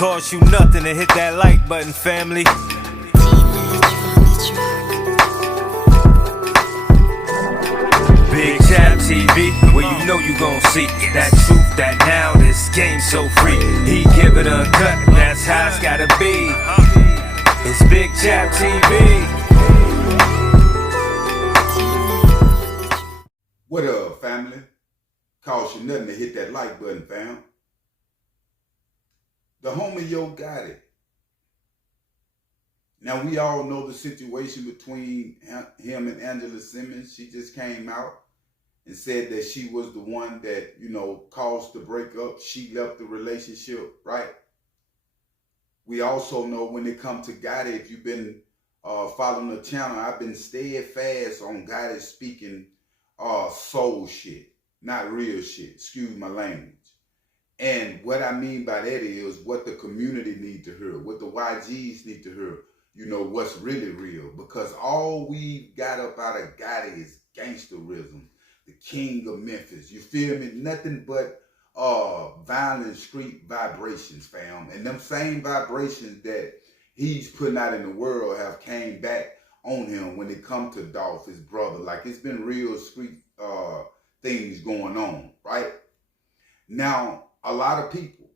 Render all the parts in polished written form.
Cost you nothing to hit that like button, family. Big Chap TV, where you know you gon' see that truth, that now this game so free. He give it a cut, that's how it's gotta be. It's Big Chap TV. What up, family? Cost you nothing to hit that like button, fam. The homie Yo Gotti. Now, we all know the situation between him and Angela Simmons. She just came out and said that she was the one that, caused the breakup. She left the relationship, right? We also know when it comes to Gotti, if you've been following the channel, I've been steadfast on Gotti speaking soul shit, not real shit. Excuse my language. And what I mean by that is what the community need to hear, what the YGs need to hear, what's really real. Because all we got up out of Gotti is gangsterism, the king of Memphis. You feel me? Nothing but violent street vibrations, fam. And them same vibrations that he's putting out in the world have came back on him when it come to Dolph, his brother. Like, it's been real street things going on, right? Now, a lot of people,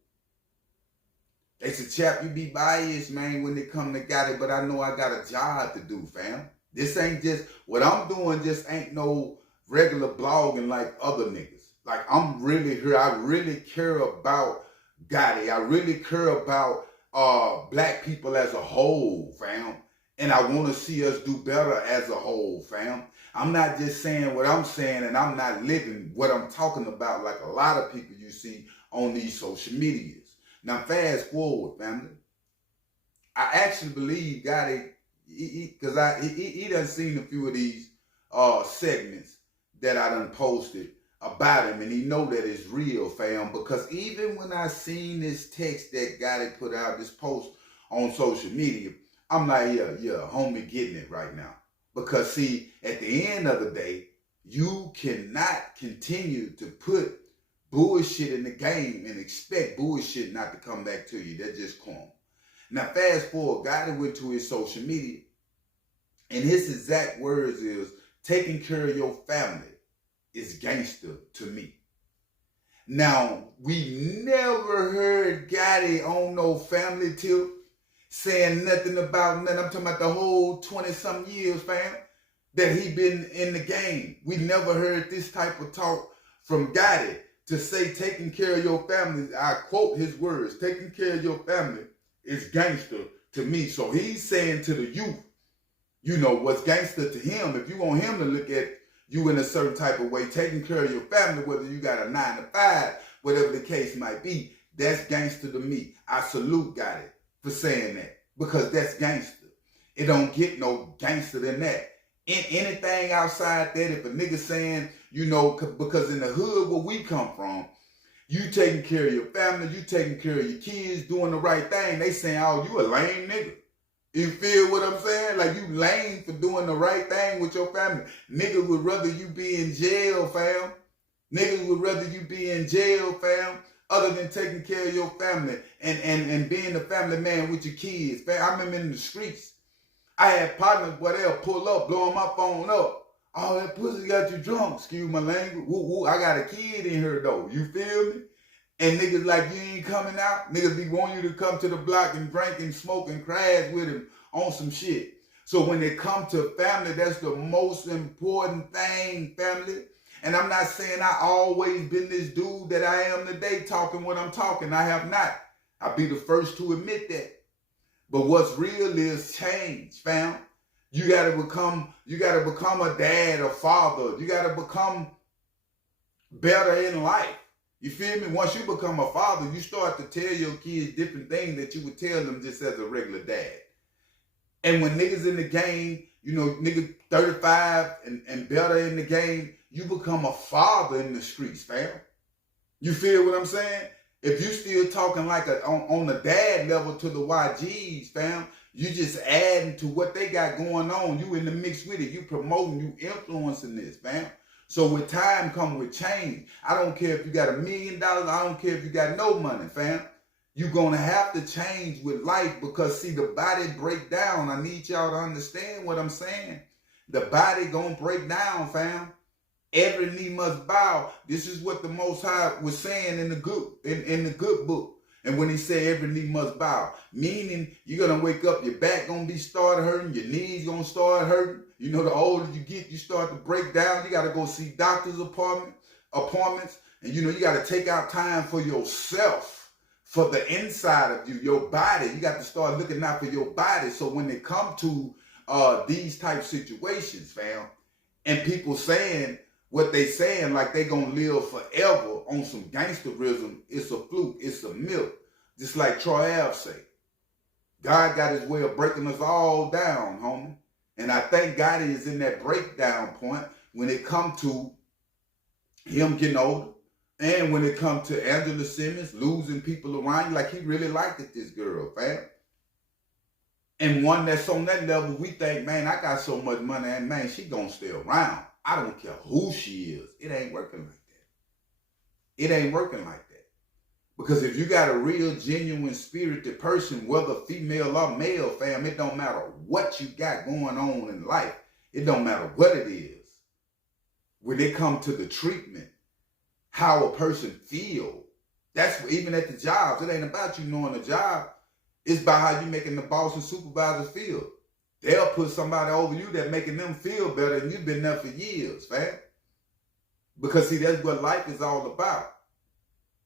they say, Chap, you be biased, man, when it come to Gotti, but I know I got a job to do, fam. This ain't just, what I'm doing just ain't no regular blogging like other niggas. Like, I'm really here. I really care about Gotti. I really care about black people as a whole, fam. And I want to see us do better as a whole, fam. I'm not just saying what I'm saying and I'm not living what I'm talking about like a lot of people you see on these social medias. Now, fast forward, family. I actually believe Gotti, because he done seen a few of these segments that I done posted about him, and he know that it's real, fam. Because even when I seen this text that Gotti put out, this post on social media, I'm like, yeah, homie getting it right now. Because see, at the end of the day, you cannot continue to put bullshit in the game and expect bullshit not to come back to you. That's just calm. Now, fast forward, Gotti went to his social media, and his exact words is, taking care of your family is gangster to me. Now, we never heard Gotti on no family tip saying nothing about nothing. I'm talking about the whole 20-something years, fam, that he been in the game. We never heard this type of talk from Gotti to say taking care of your family. I quote his words, taking care of your family is gangster to me. So he's saying to the youth, what's gangster to him, if you want him to look at you in a certain type of way, taking care of your family, whether you got a 9 to 5, whatever the case might be, that's gangster to me. I salute Gotti for saying that, because that's gangster. It don't get no gangster than that. In anything outside that, if a nigga saying, because in the hood where we come from, you taking care of your family, you taking care of your kids, doing the right thing, they saying, oh, you a lame nigga. You feel what I'm saying? Like, you lame for doing the right thing with your family. Niggas would rather you be in jail, fam. Niggas would rather you be in jail, fam, other than taking care of your family and being the family man with your kids. Fam, I remember in the streets, I had partners where they'll pull up, blowing my phone up. Oh, that pussy got you drunk. Excuse my language. Woo, woo. I got a kid in here, though. You feel me? And niggas like, you ain't coming out. Niggas be wanting you to come to the block and drink and smoke and crash with him on some shit. So when it comes to family, that's the most important thing, family. And I'm not saying I always been this dude that I am today talking what I'm talking. I have not. I'll be the first to admit that. But what's real is change, fam. You gotta become a dad, a father. You gotta become better in life. You feel me? Once you become a father, you start to tell your kids different things that you would tell them just as a regular dad. And when niggas in the game, niggas 35 and better in the game, you become a father in the streets, fam. You feel what I'm saying? If you still talking like on the dad level to the YGs, fam, you just adding to what they got going on. You in the mix with it. You promoting, you influencing this, fam. So with time come with change. I don't care if you got $1 million. I don't care if you got no money, fam. You're going to have to change with life because, see, the body break down. I need y'all to understand what I'm saying. The body going to break down, fam. Every knee must bow. This is what the Most High was saying in the good book. And when he said every knee must bow, meaning you're going to wake up, your back going to be start hurting, your knees going to start hurting. You know, the older you get, you start to break down. You got to go see doctor's appointments. And, you know, you got to take out time for yourself, for the inside of you, your body. You got to start looking out for your body. So when they come to these type situations, fam, and people saying what they saying like they gonna live forever on some gangsterism, it's a fluke, it's a myth. Just like Troy Ave say, God got his way of breaking us all down, homie. And I think Gotti is in that breakdown point when it come to him getting older, and when it come to Angela Simmons losing people around you. Like, he really liked it, this girl, fam. And one that's on that level, we think, man, I got so much money, and man, she gonna stay around. I don't care who she is. It ain't working like that. It ain't working like that. Because if you got a real, genuine, spirited person, whether female or male, fam, it don't matter what you got going on in life. It don't matter what it is. When it comes to the treatment, how a person feel, that's even at the jobs. It ain't about you knowing the job. It's about how you making the boss and supervisor feel. They'll put somebody over you that making them feel better, and you've been there for years, fam. Because, see, that's what life is all about.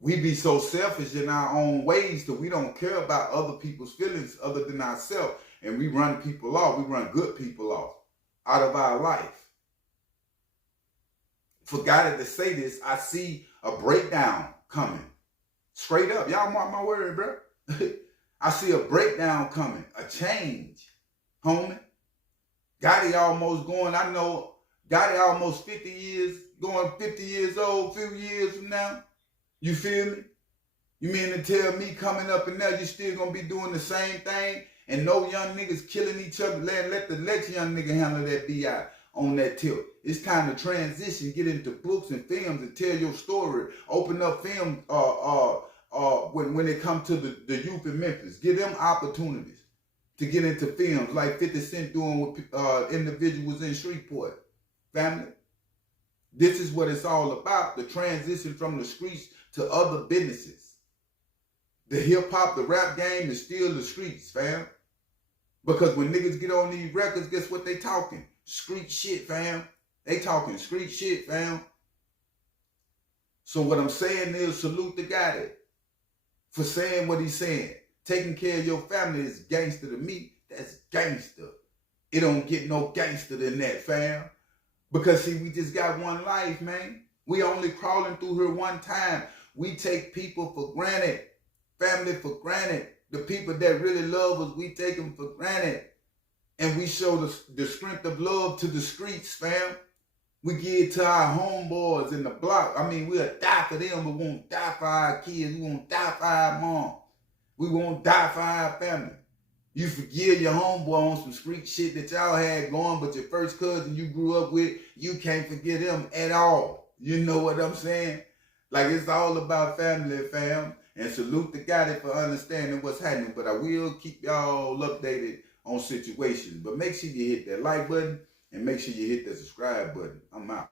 We be so selfish in our own ways that we don't care about other people's feelings other than ourselves. And we run people off. We run good people off out of our life. Forgot to say this. I see a breakdown coming. Straight up. Y'all mark my word, bro. I see a breakdown coming. A change. Homie, Gotti almost going, I know, Gotti almost 50 years, going 50 years old, few years from now. You feel me? You mean to tell me coming up and now you still going to be doing the same thing and no young niggas killing each other? Let the next young nigga handle that BI on that tip. It's time to transition, get into books and films and tell your story. Open up film when it comes to the youth in Memphis. Give them opportunities to get into films like 50 Cent doing with individuals in Shreveport. Family, this is what it's all about, the transition from the streets to other businesses. The hip-hop, the rap game is still the streets, fam. Because when niggas get on these records, guess what they talking? Street shit, fam. They talking street shit, fam. So what I'm saying is, salute the Gotti for saying what he's saying. Taking care of your family is gangster to me. That's gangster. It don't get no gangster than that, fam. Because, see, we just got one life, man. We only crawling through here one time. We take people for granted. Family for granted. The people that really love us, we take them for granted. And we show the strength of love to the streets, fam. We give it to our homeboys in the block. I mean, we'll die for them, but we won't die for our kids. We won't die for our mom. We won't die for our family. You forgive your homeboy on some street shit that y'all had going, but your first cousin you grew up with, you can't forget him at all. You know what I'm saying? Like, it's all about family, fam. And salute the Gotti for understanding what's happening. But I will keep y'all updated on situations. But make sure you hit that like button and make sure you hit that subscribe button. I'm out.